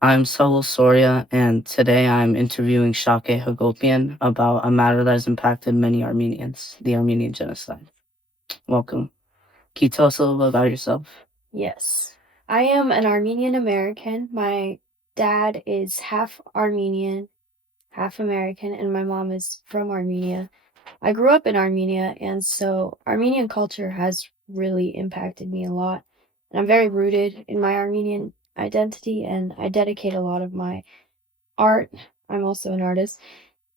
I'm Saul Soria, and today I'm interviewing Shakeh Hagopian about a matter that has impacted many Armenians, the Armenian Genocide. Welcome. Can you tell us a little bit about yourself? Yes. I am an Armenian American. My dad is half Armenian, half American, and my mom is from Armenia. I grew up in Armenia, and so Armenian culture has really impacted me a lot. And I'm very rooted in my Armenian identity, and I dedicate a lot of my art, I'm also an artist,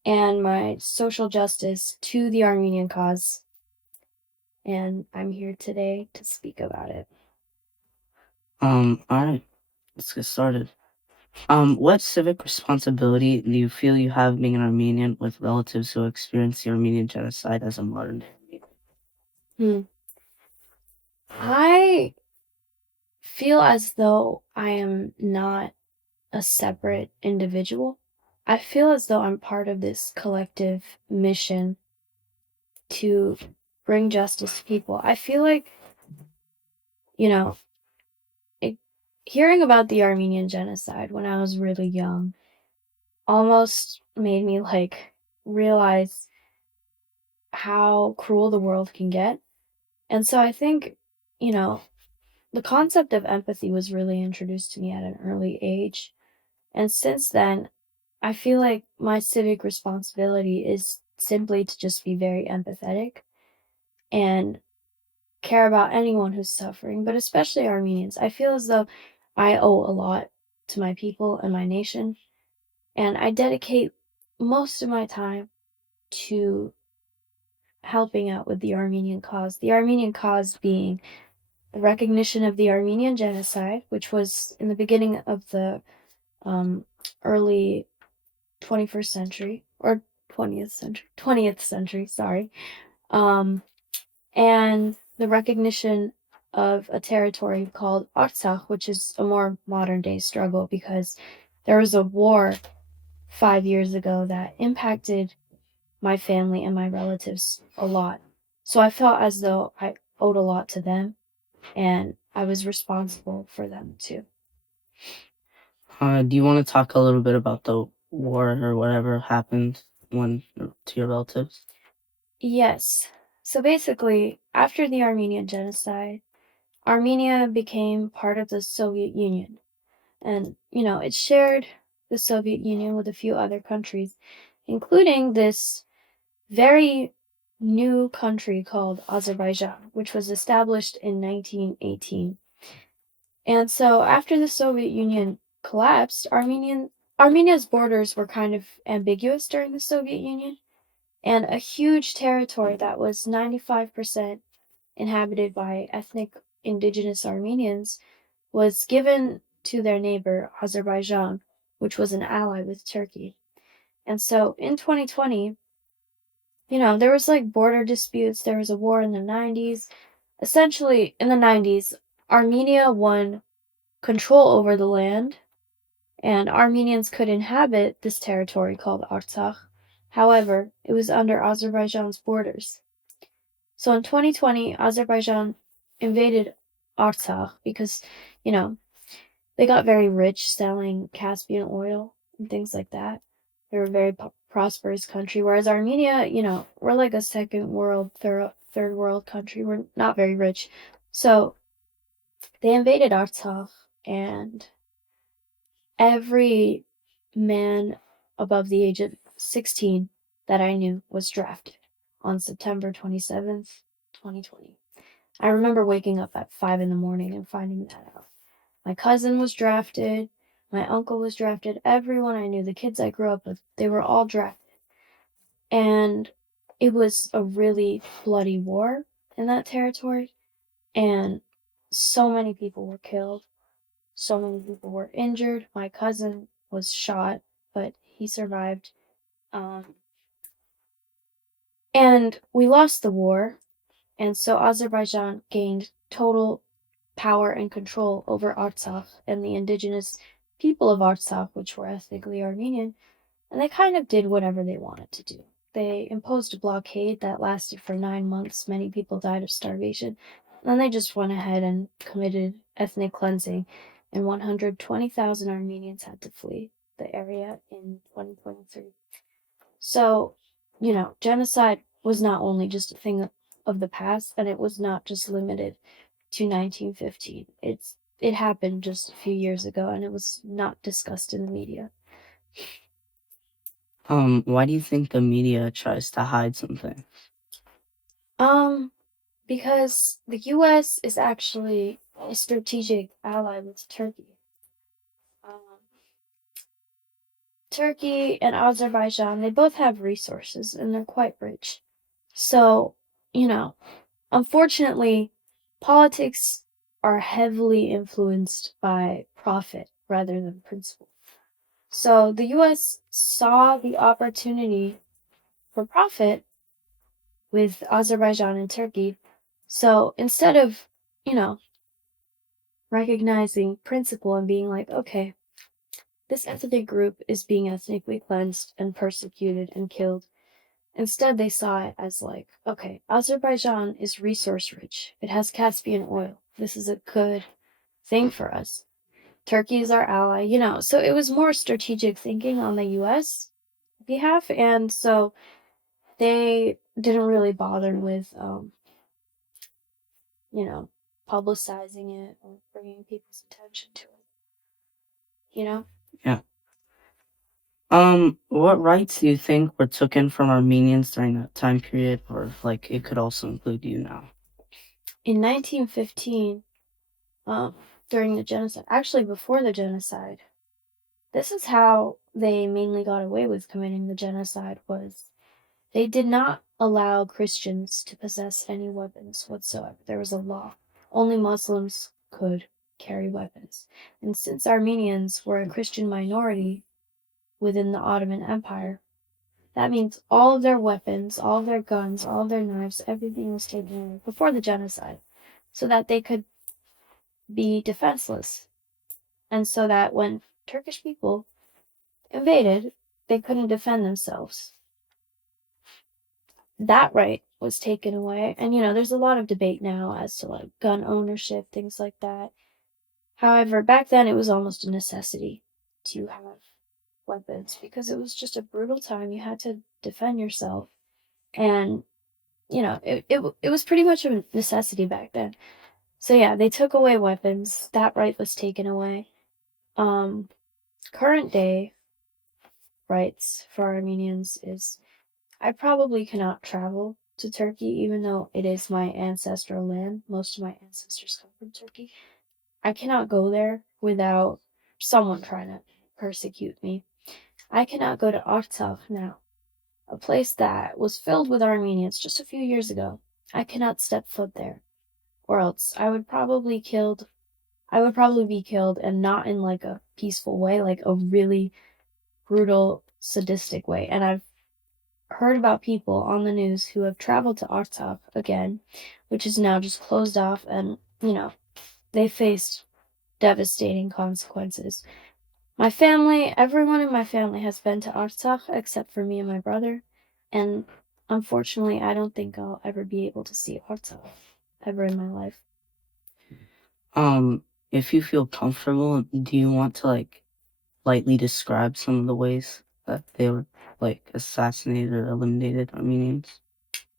and my social justice to the Armenian cause. And I'm here today to speak about it. All right, let's get started. What civic responsibility do you feel you have being an Armenian with relatives who experienced the Armenian Genocide as a modern day? Hmm. I feel as though I am not a separate individual. I feel as though I'm part of this collective mission to bring justice to people. I feel like, you know, it, hearing about the Armenian genocide when I was really young almost made me realize how cruel the world can get. And so I think, you know, the concept of empathy was really introduced to me at an early age. And since then, I feel like my civic responsibility is simply to just be very empathetic and care about anyone who's suffering, but especially Armenians. I feel as though I owe a lot to my people and my nation, and I dedicate most of my time to helping out with the Armenian cause. The Armenian cause being the recognition of the Armenian Genocide, which was in the beginning of the um, early 21st century or 20th century, sorry. Um, and the recognition of a territory called Artsakh, which is a more modern day struggle because there was a war 5 years ago that impacted my family and my relatives a lot. So I felt as though I owed a lot to them and I was responsible for them too. Do you want to talk a little bit about the war or whatever happened when to your relatives? Yes. So basically, after the Armenian Genocide, Armenia became part of the Soviet Union. And, it shared the Soviet Union with a few other countries, including this very new country called Azerbaijan, which was established in 1918. And so after the Soviet Union collapsed, Armenia's borders were kind of ambiguous during the Soviet Union, and a huge territory that was 95% inhabited by ethnic indigenous Armenians was given to their neighbor, Azerbaijan, which was an ally with Turkey. And so in 2020, there was border disputes. There was a war in the 90s. Essentially, in the 90s, Armenia won control over the land, and Armenians could inhabit this territory called Artsakh. However, it was under Azerbaijan's borders. So in 2020, Azerbaijan invaded Artsakh because, you know, they got very rich selling Caspian oil and things like that. They're a very prosperous country, whereas Armenia, we're like a second world, third world country. We're not very rich. So they invaded Artsakh, and every man above the age of 16 that I knew was drafted on September 27th, 2020. I remember waking up at 5 in the morning and finding that out. My cousin was drafted, my uncle was drafted, everyone I knew, the kids I grew up with, they were all drafted. And it was a really bloody war in that territory, and so many people were killed, so many people were injured. My cousin was shot, but he survived. Um, and we lost the war, and so Azerbaijan gained total power and control over Artsakh and the indigenous people of Artsakh, which were ethnically Armenian, and they kind of did whatever they wanted to do. They imposed a blockade that lasted for 9 months. Many people died of starvation. And then they just went ahead and committed ethnic cleansing. and 120,000 Armenians had to flee the area in 2023. So, genocide was not only just a thing of the past, and it was not just limited to 1915. It happened just a few years ago, and it was not discussed in the media. Why do you think the media tries to hide something? Because the U.S. is actually a strategic ally with Turkey. Turkey and Azerbaijan, they both have resources and they're quite rich. So, unfortunately, politics are heavily influenced by profit rather than principle. So the US saw the opportunity for profit with Azerbaijan and Turkey. So instead of, recognizing principle and being like, okay, this ethnic group is being ethnically cleansed and persecuted and killed. Instead, they saw it as like, okay, Azerbaijan is resource rich. It has Caspian oil. This is a good thing for us. Turkey is our ally, So it was more strategic thinking on the US behalf. And so they didn't really bother with, publicizing it or bringing people's attention to it, Yeah. What rights do you think were taken from Armenians during that time period, or like it could also include you now? In 1915, during the genocide, actually before the genocide, this is how they mainly got away with committing the genocide was they did not allow Christians to possess any weapons whatsoever. There was a law. Only Muslims could carry weapons. And since Armenians were a Christian minority within the Ottoman Empire, that means all of their weapons, all of their guns, all of their knives, everything was taken away before the genocide so that they could be defenseless. And so that when Turkish people invaded, they couldn't defend themselves. That right was taken away. And, there's a lot of debate now as to like gun ownership, things like that. However, back then it was almost a necessity to have weapons because it was just a brutal time. You had to defend yourself. And, it was pretty much a necessity back then. So yeah, they took away weapons. That right was taken away. Current day rights for Armenians is I probably cannot travel to Turkey, even though it is my ancestral land. Most of my ancestors come from Turkey. I cannot go there without someone trying to persecute me. I cannot go to Artsakh now, a place that was filled with Armenians just a few years ago. I cannot step foot there, or else I would probably be killed, and not in like a peaceful way, like a really brutal, sadistic way. And I've heard about people on the news who have traveled to Artsakh again, which is now just closed off, and, they faced devastating consequences. My family, everyone in my family has been to Artsakh except for me and my brother, and unfortunately, I don't think I'll ever be able to see Artsakh ever in my life. If you feel comfortable, do you want to like lightly describe some of the ways that they were like assassinated or eliminated Armenians?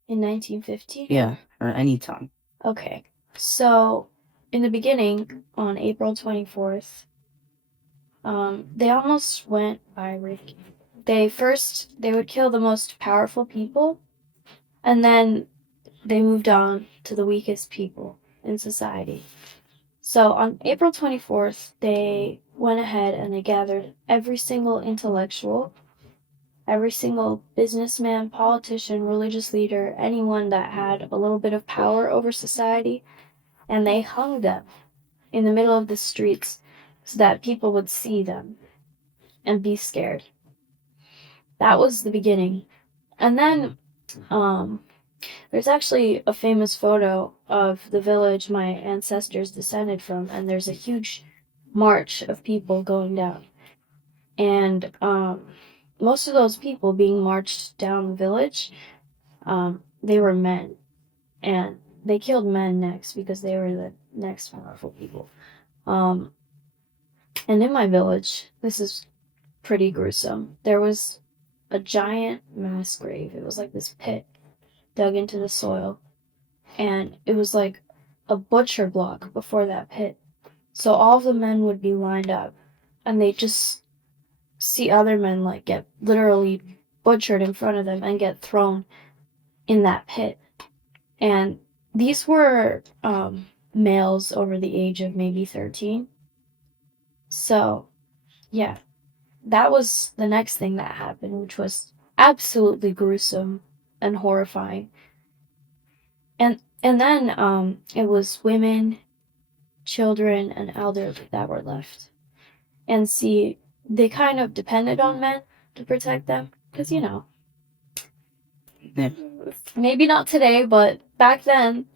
In 1915? Yeah, or any time. Okay. So, in the beginning, on April 24th, they almost went by ranking. They would kill the most powerful people, and then they moved on to the weakest people in society. So on April 24th, they went ahead and they gathered every single intellectual, every single businessman, politician, religious leader, anyone that had a little bit of power over society, and they hung them in the middle of the streets so that people would see them and be scared. That was the beginning. And then there's actually a famous photo of the village my ancestors descended from, and there's a huge march of people going down. And most of those people being marched down the village, they were men. And they killed men next because they were the next powerful people. And in my village, this is pretty gruesome. There was a giant mass grave. It was like this pit dug into the soil, and it was like a butcher block before that pit. So all the men would be lined up, and they just see other men like get literally butchered in front of them and get thrown in that pit. And these were males over the age of maybe 13. So, yeah, that was the next thing that happened, which was absolutely gruesome and horrifying. And then it was women, children, and elderly that were left. And see, they kind of depended on men to protect them, because Yeah. maybe not today, but back then,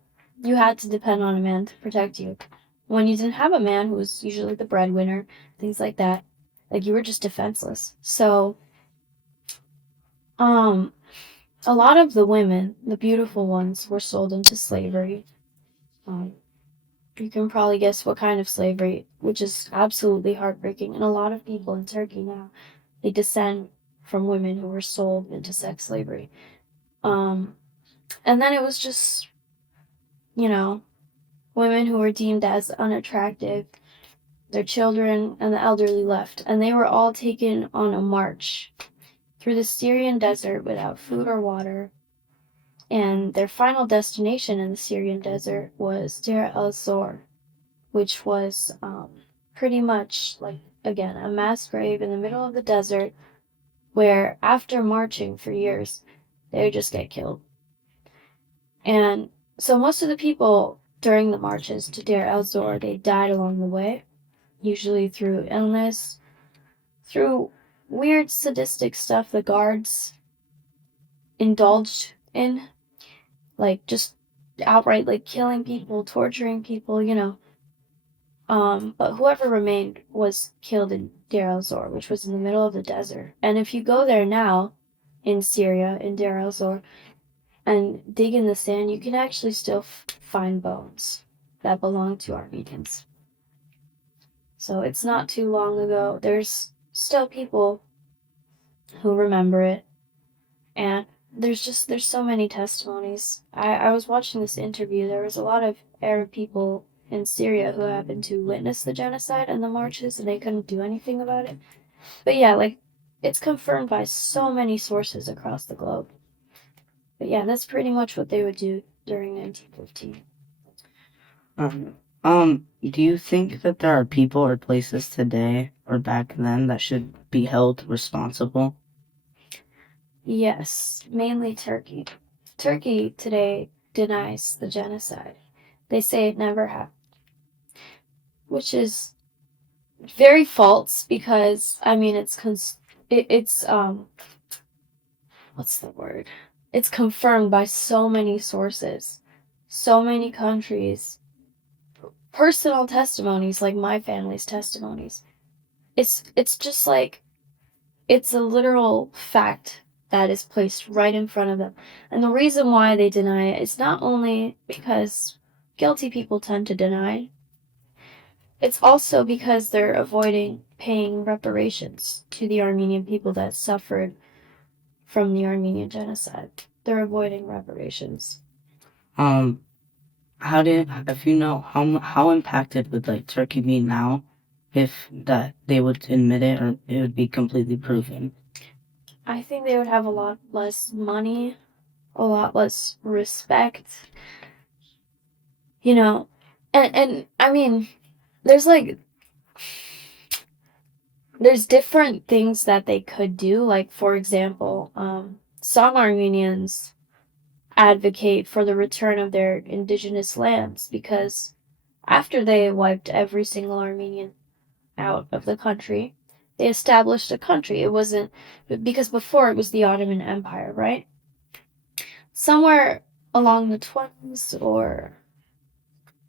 you had to depend on a man to protect you. When you didn't have a man, who was usually the breadwinner, things like that, like you were just defenseless. So, a lot of the women, the beautiful ones, were sold into slavery. Um, you can probably guess what kind of slavery, which is absolutely heartbreaking. And a lot of people in Turkey now, they descend from women who were sold into sex slavery. And then it was just, you know, women who were deemed as unattractive, their children and the elderly left, and they were all taken on a march through the Syrian desert without food or water. And their final destination in the Syrian desert was Deir el-Zor, which was pretty much like, again, a mass grave in the middle of the desert where, after marching for years, they would just get killed. And so most of the people during the marches to Deir el-Zor, they died along the way, usually through illness, through weird sadistic stuff the guards indulged in, like just outright like killing people, torturing people, But whoever remained was killed in Deir el-Zor, which was in the middle of the desert. And if you go there now, in Syria, in Deir el-Zor, and dig in the sand, you can actually still find bones that belong to Armenians. So it's not too long ago. There's still people who remember it. And there's so many testimonies. I was watching this interview. There was a lot of Arab people in Syria who happened to witness the genocide and the marches, and they couldn't do anything about it. But yeah, like, it's confirmed by so many sources across the globe. But yeah, that's pretty much what they would do during 1915. Do you think that there are people or places today or back then that should be held responsible? Yes, mainly Turkey. Turkey today denies the genocide. They say it never happened, which is very false because, I mean, it's what's the word? It's confirmed by so many sources, so many countries, personal testimonies like my family's testimonies. It's just like, it's a literal fact that is placed right in front of them. And the reason why they deny it is not only because guilty people tend to deny, it's also because they're avoiding paying reparations to the Armenian people that suffered from the Armenian Genocide. They're avoiding reparations. If you know, how impacted would like Turkey be now if that they would admit it or it would be completely proven? I think they would have a lot less money, a lot less respect, and I mean, there's like, there's different things that they could do. Like, for example, some Armenians advocate for the return of their indigenous lands because after they wiped every single Armenian out of the country, they established a country. It wasn't, because before it was the Ottoman Empire, right? Somewhere along the 20s or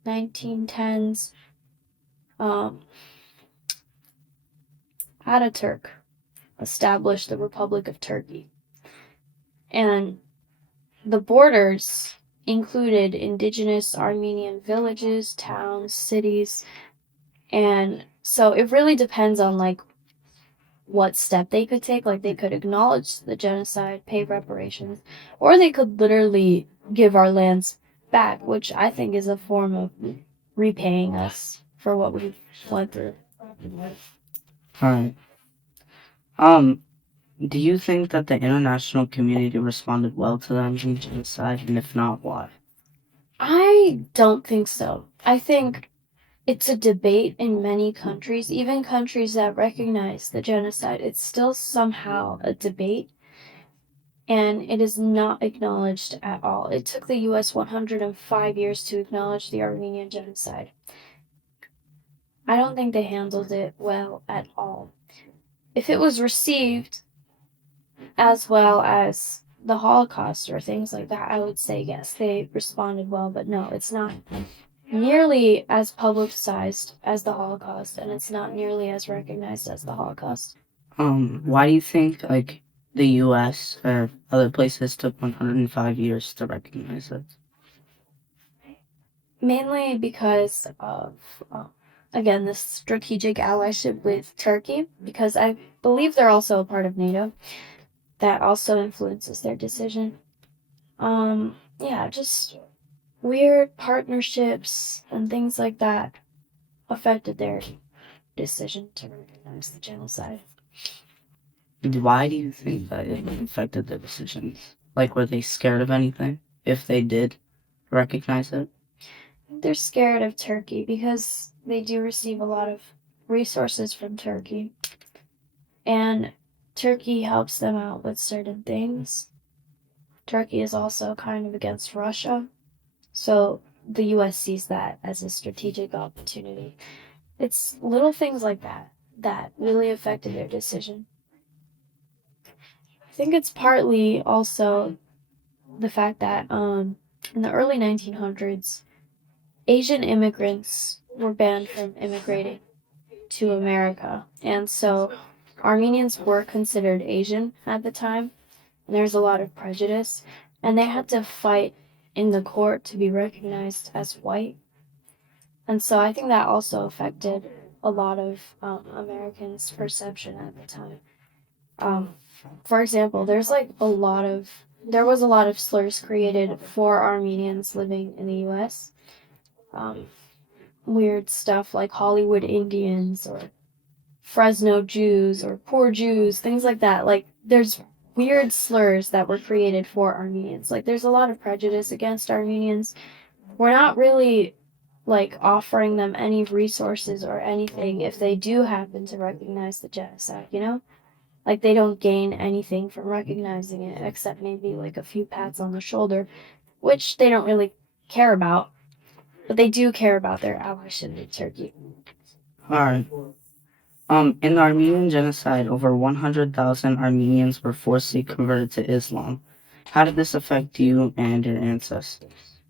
1910s, Ataturk established the Republic of Turkey. And the borders included indigenous Armenian villages, towns, cities, and So it really depends on like what step they could take. Like they could acknowledge the genocide, pay reparations, or they could literally give our lands back, which I think is a form of repaying us for what we went through. Alright. Do you think that the international community responded well to the Armenian genocide, and if not, why? I don't think so. I think it's a debate in many countries, even countries that recognize the genocide. It's still somehow a debate, and it is not acknowledged at all. It took the US 105 years to acknowledge the Armenian genocide. I don't think they handled it well at all. If it was received as well as the Holocaust or things like that, I would say yes, they responded well, but no, it's not nearly as publicized as the Holocaust, and it's not nearly as recognized as the Holocaust. Why do you think, like, the US or other places took 105 years to recognize it? Mainly because of, again, this strategic allyship with Turkey, because I believe they're also a part of NATO. That also influences their decision. Yeah, just weird partnerships and things like that affected their decision to recognize the genocide. Why do you think that it affected their decisions? Like, were they scared of anything if they did recognize it? They're scared of Turkey because they do receive a lot of resources from Turkey. And Turkey helps them out with certain things. Turkey is also kind of against Russia. So the US sees that as a strategic opportunity. It's little things like that that really affected their decision. I think it's partly also the fact that in the early 1900s, Asian immigrants were banned from immigrating to America. And so Armenians were considered Asian at the time. And there's a lot of prejudice. And they had to fight in the court to be recognized as white. And so I think that also affected a lot of Americans' perception at the time. Um, for example, there was a lot of slurs created for Armenians living in the U.S. Um, Weird stuff like Hollywood Indians or Fresno Jews or poor Jews, things like that. Like there's weird slurs that were created for Armenians. Like there's a lot of prejudice against Armenians. We're not really like offering them any resources or anything if they do happen to recognize the genocide, you know? Like they don't gain anything from recognizing it except maybe like a few pats on the shoulder, which they don't really care about, but they do care about their allyship with Turkey. Alright. In the Armenian genocide, over 100,000 Armenians were forcibly converted to Islam. How did this affect you and your ancestors?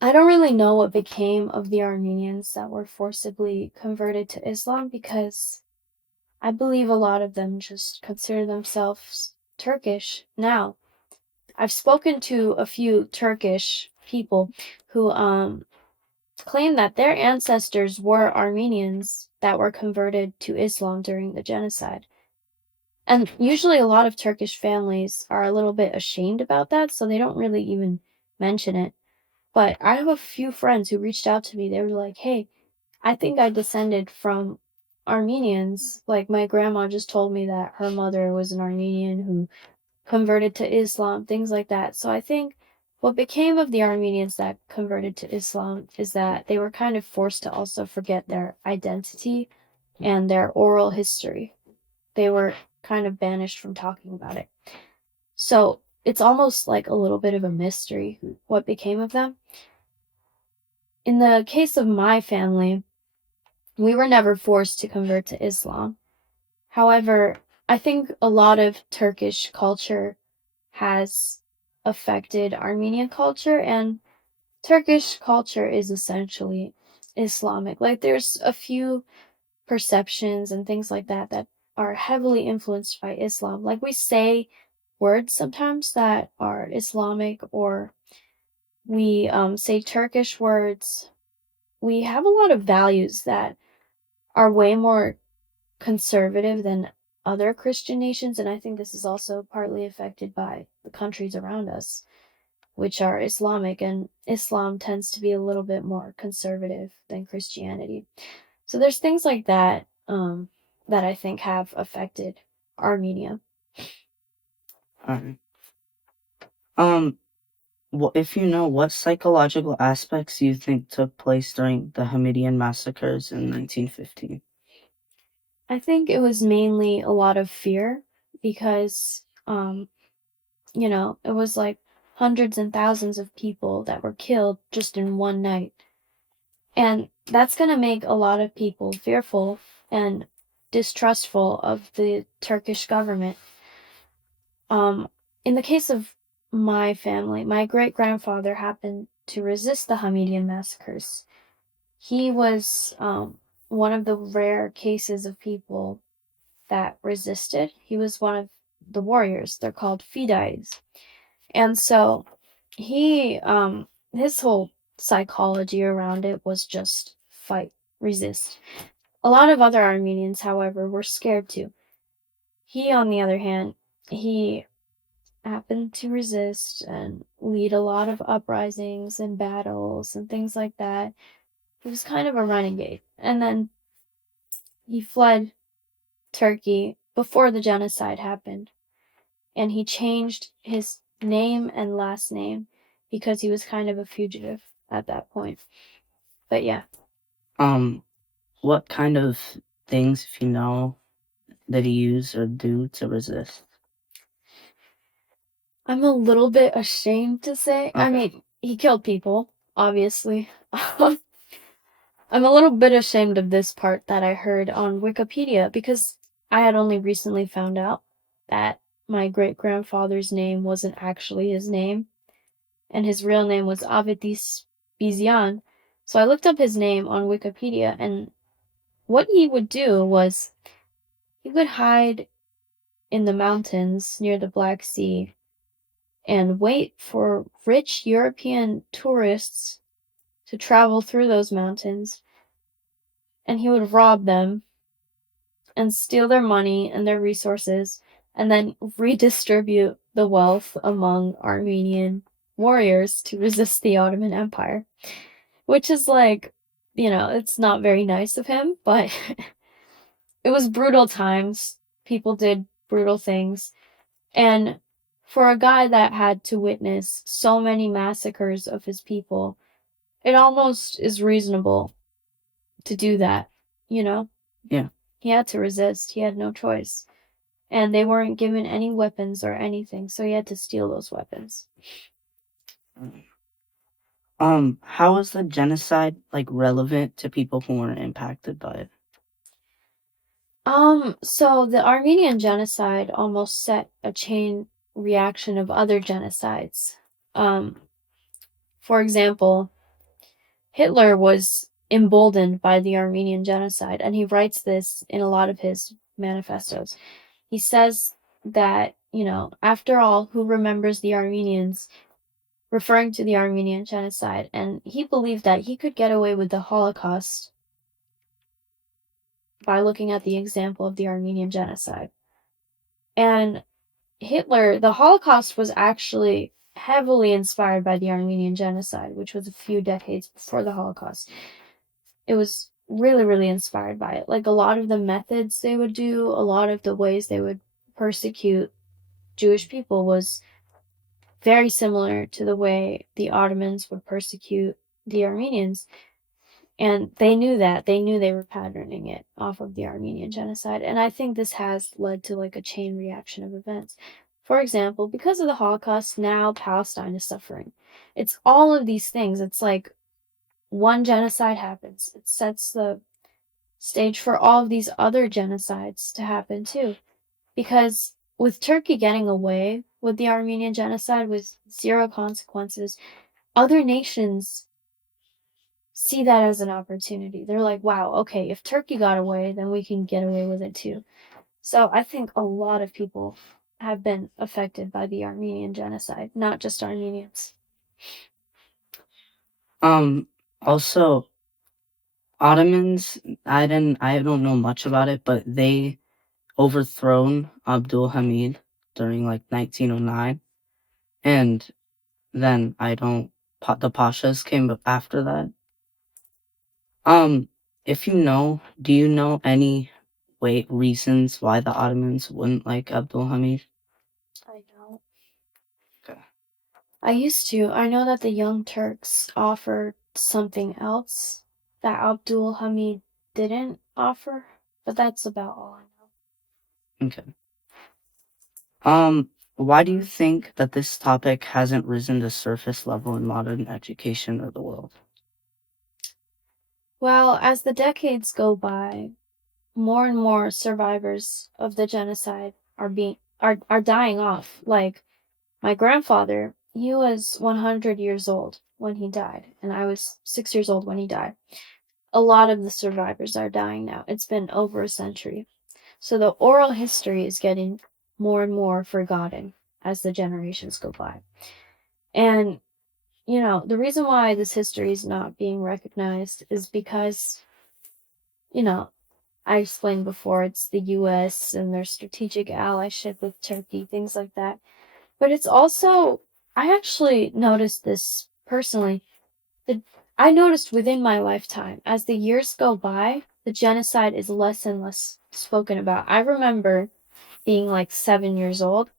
I don't really know what became of the Armenians that were forcibly converted to Islam because I believe a lot of them just consider themselves Turkish now. I've spoken to a few Turkish people who claim that their ancestors were Armenians that were converted to Islam during the genocide. And usually a lot of Turkish families are a little bit ashamed about that, so they don't really even mention it. But I have a few friends who reached out to me. They were like, "Hey, I think I descended from Armenians. Like my grandma just told me that her mother was an Armenian who converted to Islam, things like that." So I think what became of the Armenians that converted to Islam is that they were kind of forced to also forget their identity and their oral history. They were kind of banished from talking about it. So it's almost like a little bit of a mystery what became of them. In the case of my family, we were never forced to convert to Islam. However, I think a lot of Turkish culture has affected Armenian culture, and Turkish culture is essentially Islamic. Like, there's a few perceptions and things like that that are heavily influenced by Islam. Like, we say words sometimes that are Islamic, or we say Turkish words. We have a lot of values that are way more conservative than other Christian nations, and I think this is also partly affected by the countries around us, which are Islamic, and Islam tends to be a little bit more conservative than Christianity. So there's things like that that I think have affected Armenia. Alright. If you know, what psychological aspects you think took place during the Hamidian massacres in 1915? I think it was mainly a lot of fear because, it was like hundreds and thousands of people that were killed just in one night. And that's going to make a lot of people fearful and distrustful of the Turkish government. In the case of my family, my great-grandfather happened to resist the Hamidian massacres. He was one of the rare cases of people that resisted. He was one of the warriors. They're called fidais. And so he his whole psychology around it was just fight, resist. A lot of other Armenians, however, were scared too. He, on the other hand, he happened to resist and lead a lot of uprisings and battles and things like that. He was kind of a renegade. And then he fled Turkey before the genocide happened. And he changed his name and last name because he was kind of a fugitive at that point. But yeah. What kind of things, if you know, did he use or do to resist? I'm a little bit ashamed to say. I mean, he killed people, obviously. I'm a little bit ashamed of this part that I heard on Wikipedia because I had only recently found out that my great-grandfather's name wasn't actually his name, and his real name was Avedis Bizian. So I looked up his name on Wikipedia, and what he would do was he would hide in the mountains near the Black Sea and wait for rich European tourists to travel through those mountains, and he would rob them and steal their money and their resources and then redistribute the wealth among Armenian warriors to resist the Ottoman Empire. Which is like, it's not very nice of him, but it was brutal times. People did brutal things. And for a guy that had to witness so many massacres of his people, it almost is reasonable to do that, you know? Yeah. He had to resist. He had no choice. And they weren't given any weapons or anything, so he had to steal those weapons. How is the genocide relevant to people who weren't impacted by it? So the Armenian Genocide almost set a chain reaction of other genocides. For example, Hitler was emboldened by the Armenian Genocide, and he writes this in a lot of his manifestos. He says that, after all, who remembers the Armenians, referring to the Armenian Genocide, and he believed that he could get away with the Holocaust by looking at the example of the Armenian Genocide. And the Holocaust was actually heavily inspired by the Armenian Genocide, which was a few decades before the Holocaust. It was really, really inspired by it. Like a lot of the methods they would do, a lot of the ways they would persecute Jewish people was very similar to the way the Ottomans would persecute the Armenians. And they knew that. They knew they were patterning it off of the Armenian Genocide. And I think this has led to a chain reaction of events. For example, because of the Holocaust, now Palestine is suffering. It's all of these things. It's like one genocide happens. It sets the stage for all of these other genocides to happen too. Because with Turkey getting away with the Armenian Genocide with zero consequences, other nations see that as an opportunity. They're like, wow, okay, if Turkey got away, then we can get away with it too. So I think a lot of people have been affected by the Armenian Genocide, not just Armenians. Also, Ottomans, I don't know much about it, but they overthrown Abdul Hamid during like 1909, and then the Pashas came up after that. If you know, do you know any reasons why the Ottomans wouldn't like Abdul Hamid? I don't. Okay. I used to. I know that the Young Turks offered something else that Abdul Hamid didn't offer, but that's about all I know. Okay. Why do you think that this topic hasn't risen to surface level in modern education or the world? Well, as the decades go by, more and more survivors of the genocide are dying off. Like my grandfather, he was 100 years old when he died, and I was 6 years old when he died. A lot of the survivors are dying now. It's been over a century. So the oral history is getting more and more forgotten as the generations go by. And, the reason why this history is not being recognized is because, you know, I explained before, it's the US and their strategic allyship with Turkey, things like that. But it's also, I actually noticed this personally. I noticed within my lifetime, as the years go by, the genocide is less and less spoken about. I remember being like 7 years old,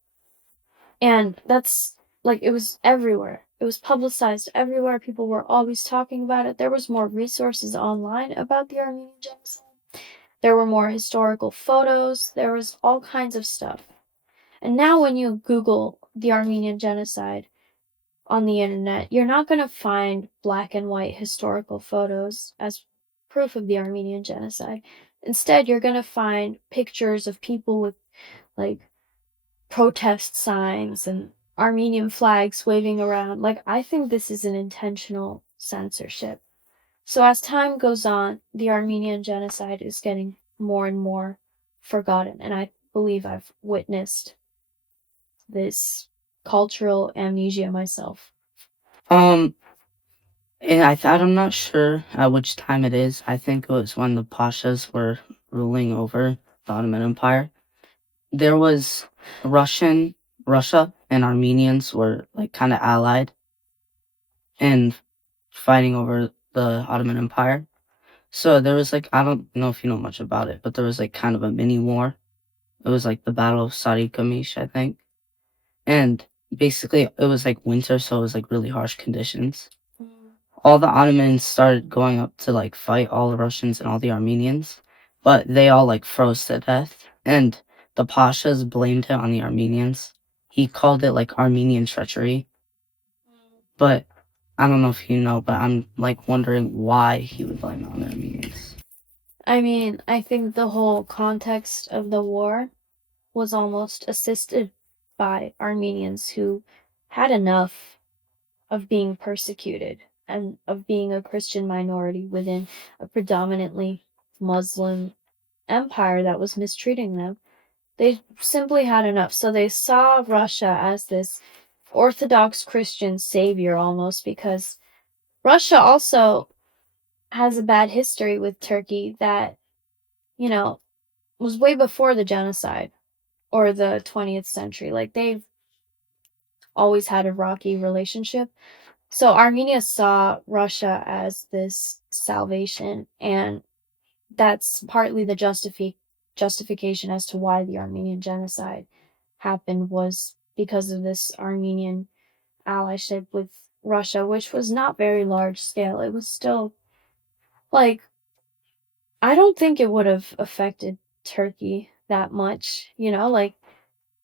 and that's like it was everywhere. It was publicized everywhere. People were always talking about it. There was more resources online about the Armenian genocide. There were more historical photos. There was all kinds of stuff. And now when you Google the Armenian genocide on the internet, you're not going to find black and white historical photos as proof of the Armenian genocide. Instead, you're going to find pictures of people with like protest signs and Armenian flags waving around. Like, I think this is an intentional censorship. So as time goes on, the Armenian genocide is getting more and more forgotten. And I believe I've witnessed this cultural amnesia myself. Um, and I'm not sure at which time it is. I think it was when the Pashas were ruling over the Ottoman Empire. There was Russia and Armenians were like kind of allied and fighting over the Ottoman Empire. So there was like, I don't know if you know much about it, but there was like kind of a mini war. It was like the Battle of Sari Kamish, I think. And basically it was like winter, so it was like really harsh conditions. All the Ottomans started going up to like fight all the Russians and all the Armenians, but they all like froze to death. And the Pashas blamed it on the Armenians. He called it like Armenian treachery. But I don't know if you know, but I'm like wondering why he would blame it on the Armenians. I mean, I think the whole context of the war was almost assisted by Armenians who had enough of being persecuted and of being a Christian minority within a predominantly Muslim empire that was mistreating them. They simply had enough. So they saw Russia as this Orthodox Christian savior almost, because Russia also has a bad history with Turkey that, you know, was way before the genocide or the 20th century. Like, they've always had a rocky relationship. So Armenia saw Russia as this salvation, and that's partly the justification as to why the Armenian genocide happened, was because of this Armenian allyship with Russia, which was not very large scale. It was still like, I don't think it would have affected Turkey that much, like,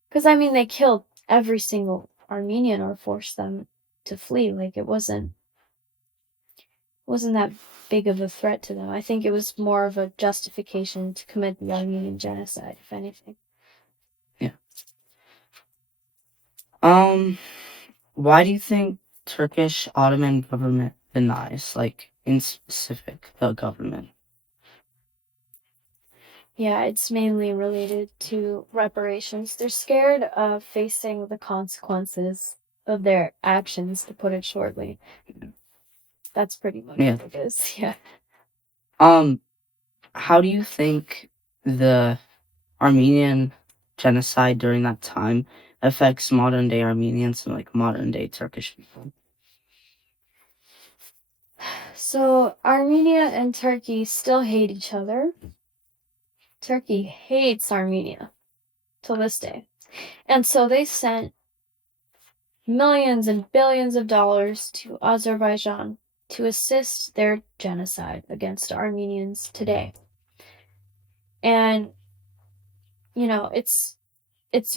because I mean, they killed every single Armenian or forced them to flee. Like, it wasn't that big of a threat to them. I think it was more of a justification to commit the Armenian genocide, if anything. Yeah. Why do you think Turkish Ottoman government denies, like in specific, the government? Yeah, it's mainly related to reparations. They're scared of facing the consequences of their actions, to put it shortly. That's pretty much Yeah. what it is. Yeah. How do you think the Armenian genocide during that time affects modern day Armenians and like modern day Turkish people? So, Armenia and Turkey still hate each other. Turkey hates Armenia to this day. And so they sent millions and billions of dollars to Azerbaijan to assist their genocide against Armenians today. And, you know, it's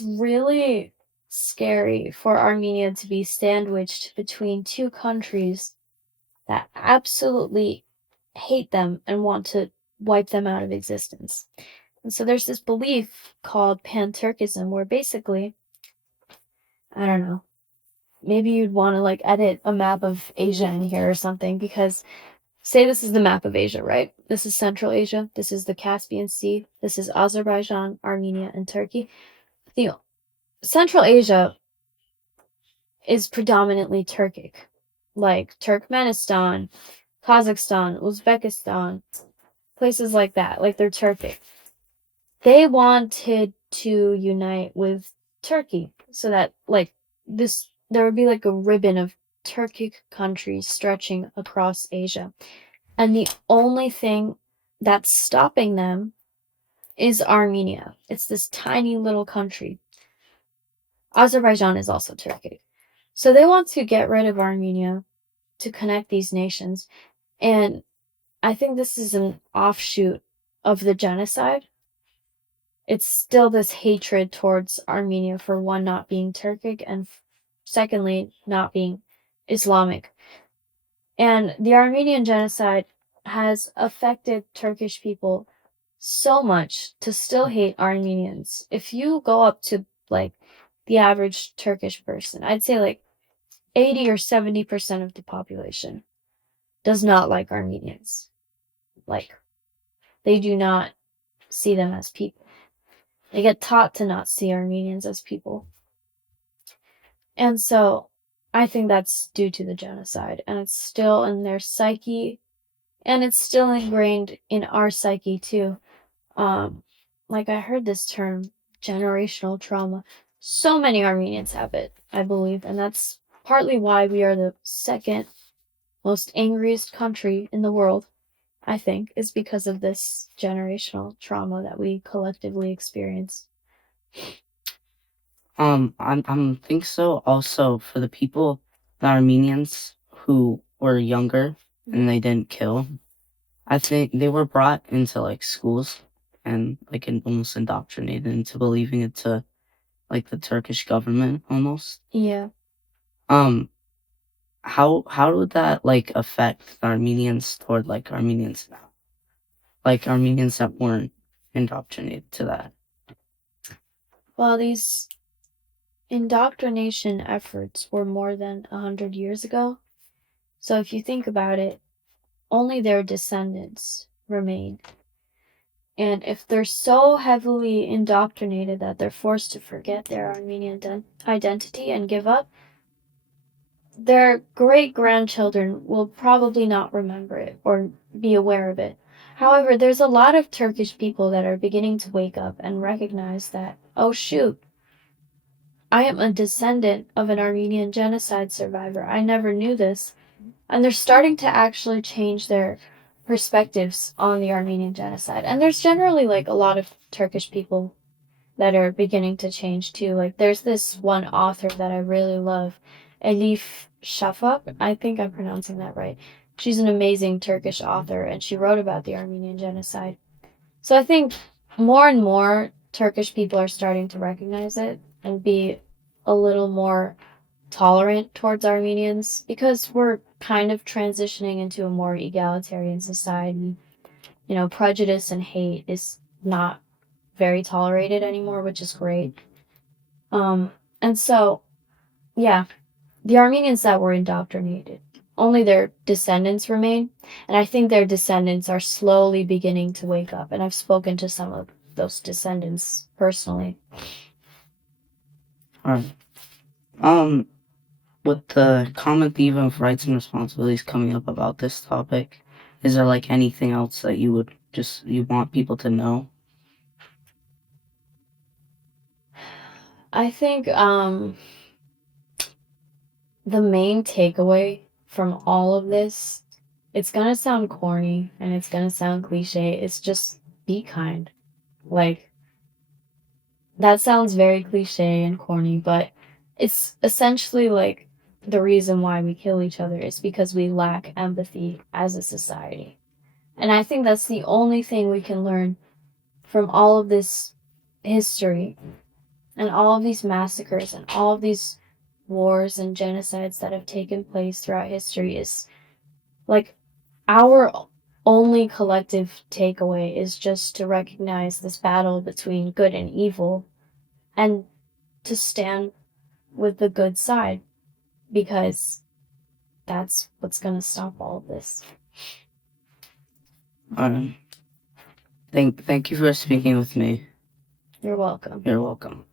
really scary for Armenia to be sandwiched between two countries that absolutely hate them and want to wipe them out of existence. And so there's this belief called pan-Turkism where basically, I don't know, maybe you'd want to like edit a map of Asia in here or something, because say this is the map of Asia, right? This is Central Asia, this is the Caspian Sea, this is Azerbaijan, Armenia, and Turkey. The Central Asia is predominantly Turkic, like Turkmenistan, Kazakhstan, Uzbekistan, places like that, like they're Turkic. They wanted to unite with Turkey so that like there would be like a ribbon of Turkic countries stretching across Asia. And the only thing that's stopping them is Armenia. It's this tiny little country. Azerbaijan is also Turkic. So they want to get rid of Armenia to connect these nations. And I think this is an offshoot of the genocide. It's still this hatred towards Armenia for one, not being Turkic, and secondly, not being Islamic. And the Armenian genocide has affected Turkish people so much to still hate Armenians. If you go up to like the average Turkish person, I'd say like 80 or 70% of the population does not like Armenians. Like, they do not see them as people. They get taught to not see Armenians as people. And so I think that's due to the genocide, and it's still in their psyche, and it's still ingrained in our psyche too. Like I heard this term, generational trauma. So many Armenians have it, I believe, and that's partly why we are the second most angriest country in the world, I think, is because of this generational trauma that we collectively experience. I'm think so also for the people, the Armenians who were younger and they didn't kill. I think they were brought into like schools and like almost indoctrinated into believing it to like the Turkish government almost. Yeah. Um, how would that like affect the Armenians toward like Armenians now? Like Armenians that weren't indoctrinated to that. Well, these indoctrination efforts were more than 100 years ago. So if you think about it, only their descendants remain. And if they're so heavily indoctrinated that they're forced to forget their Armenian identity and give up, their great-grandchildren will probably not remember it or be aware of it. However, there's a lot of Turkish people that are beginning to wake up and recognize that, oh shoot, I am a descendant of an Armenian genocide survivor. I never knew this. And they're starting to actually change their perspectives on the Armenian genocide. And there's generally like a lot of Turkish people that are beginning to change too. Like there's this one author that I really love, Elif Shafak. I think I'm pronouncing that right. She's an amazing Turkish author, and she wrote about the Armenian genocide. So I think more and more Turkish people are starting to recognize it and be a little more tolerant towards Armenians, because we're kind of transitioning into a more egalitarian society. You know, prejudice and hate is not very tolerated anymore, which is great. And so, yeah, the Armenians that were indoctrinated, only their descendants remain, and I think their descendants are slowly beginning to wake up, and I've spoken to some of those descendants personally. All right. With the common theme of rights and responsibilities coming up about this topic, Is there like anything else that you want people to know? I think the main takeaway from all of this, it's gonna sound corny and it's gonna sound cliche, it's just be kind. Like, that sounds very cliche and corny, but it's essentially like the reason why we kill each other is because we lack empathy as a society. And I think that's the only thing we can learn from all of this history and all of these massacres and all of these wars and genocides that have taken place throughout history is like our only collective takeaway is just to recognize this battle between good and evil and to stand with the good side because that's what's going to stop all of this. Thank you for speaking with me. You're welcome. You're welcome.